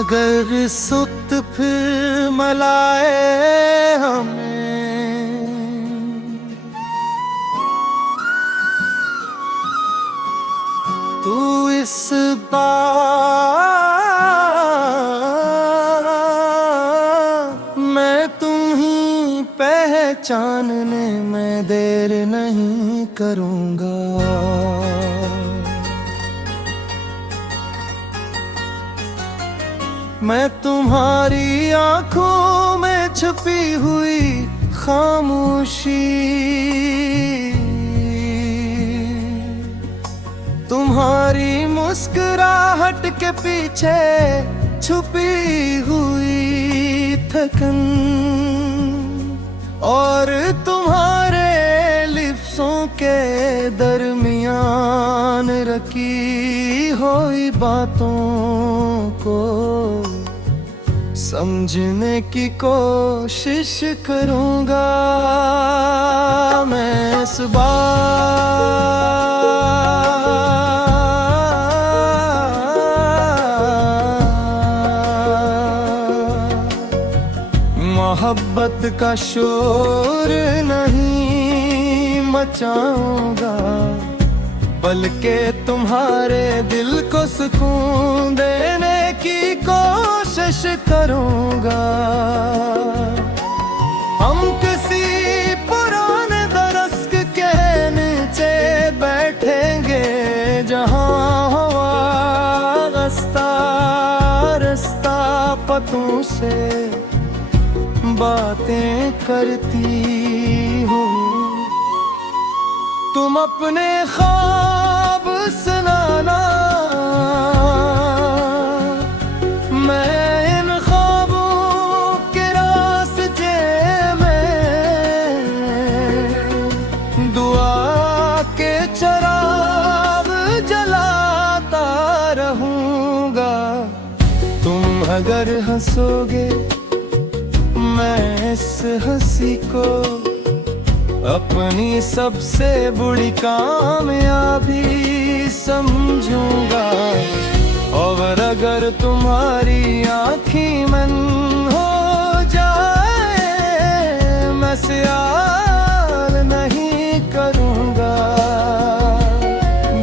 अगर सुत फिर मलाए हमें, तू इस बार मैं तुम्हीं पहचानने में देर नहीं करूँगा। मैं तुम्हारी आंखों में छुपी हुई खामोशी, तुम्हारी मुस्कुराहट के पीछे छुपी हुई थकन, और तुम्हारे लिप्सों के दरमियान रखी हुई बातों को समझने की कोशिश करूँगा। मैं इस मोहब्बत का शोर नहीं मचाऊंगा, बल्कि तुम्हारे दिल को सुकून देने की कोशिश करूंगा। हम किसी पुराने दरख्त के नीचे बैठेंगे, जहां हवा रास्ता रास्ता पतों से बातें करती हो। तुम अपने ख्वाब सुनाना, मैं इन ख्वाबों के रास्ते में दुआ के चिराग जलाता रहूंगा। तुम अगर हंसोगे, मैं इस हंसी को अपनी सबसे बुरी कामयाबी समझूंगा। और अगर तुम्हारी आँखें मन हो जाए, मैं सयाल नहीं करूँगा,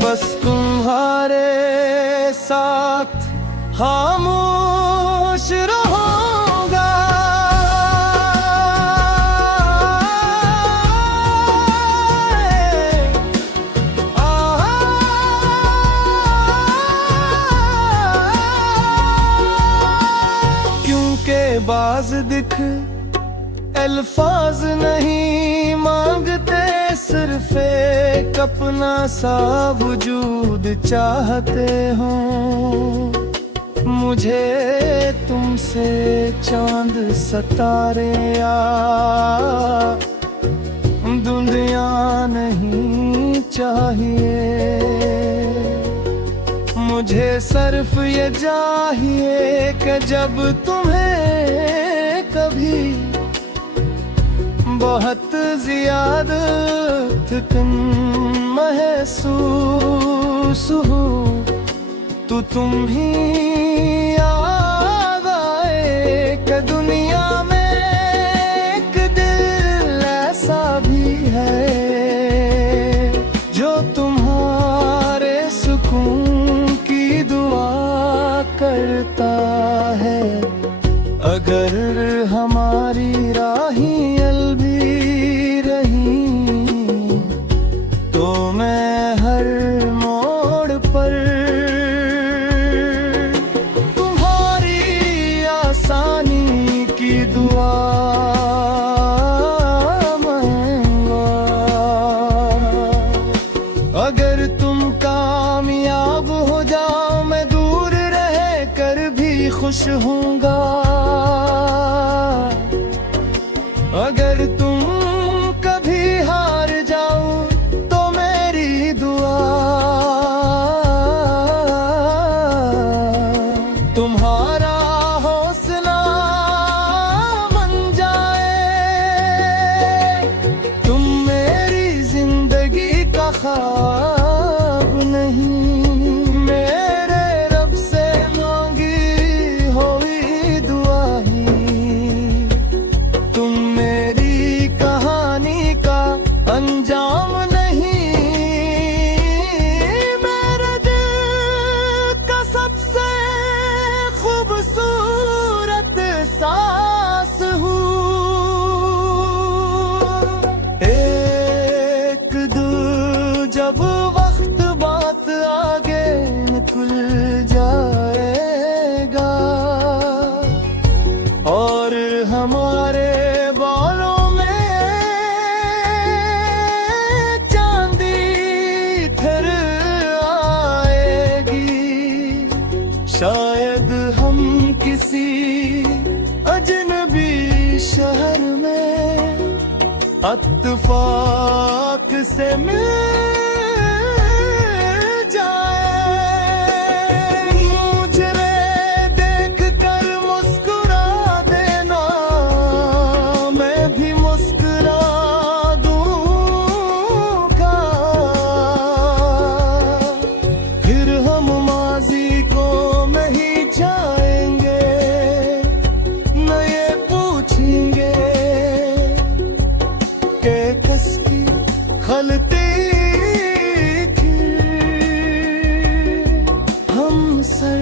बस तुम्हारे साथ खामोश रहूँगा। बाज दिख अल्फाज नहीं मांगते, सिर्फ एक अपना सा वजूद चाहते हो। मुझे तुमसे चांद सितारे या दुनिया नहीं चाहिए, मुझे सिर्फ ये चाहिए कि जब तुम्हें कभी बहुत ज्यादा थकन महसूस हो, तो तुम ही याद आए कि दुनिया में एक दिल ऐसा भी है जो तुम्हारे सुकून की दुआ करता है। अगर हमारी राहें अलभी रही, तो मैं हर मोड़ पर तुम्हारी आसानी की दुआ मांगूंगा। अगर तुम कामयाब हो जाओ, मैं दूर रह कर भी खुश हूँगा। अगर तुम कभी हार जाओ, तो मेरी दुआ तुम्हारा हौसला बन जाए। तुम मेरी जिंदगी का ख्वाब नहीं, मेरे रब से मांगी हो हमारे बालों में चांदी फिर आएगी। शायद हम किसी अजनबी शहर में इत्तेफाक से मिल खलती थी हम सर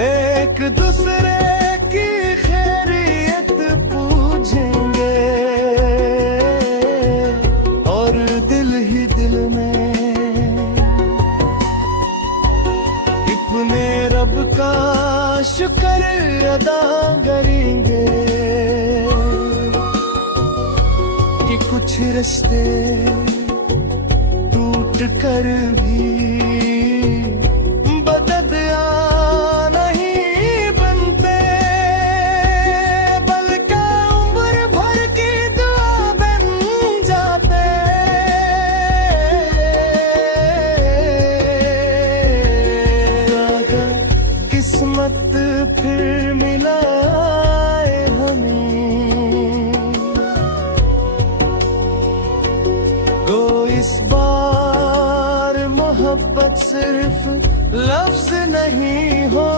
एक दूसरे की खैरियत पूछेंगे और दिल ही दिल में अपने रब का शुक्र अदा करेंगे कि कुछ रिश्ते टूट कर भी बददआ नहीं बनते, बल्कि उम्र भर की दुआ बन जाते। अगर किस्मत फिर मिलाए हमें तो इस बार मोहब्बत सिर्फ लफ्ज़ नहीं हो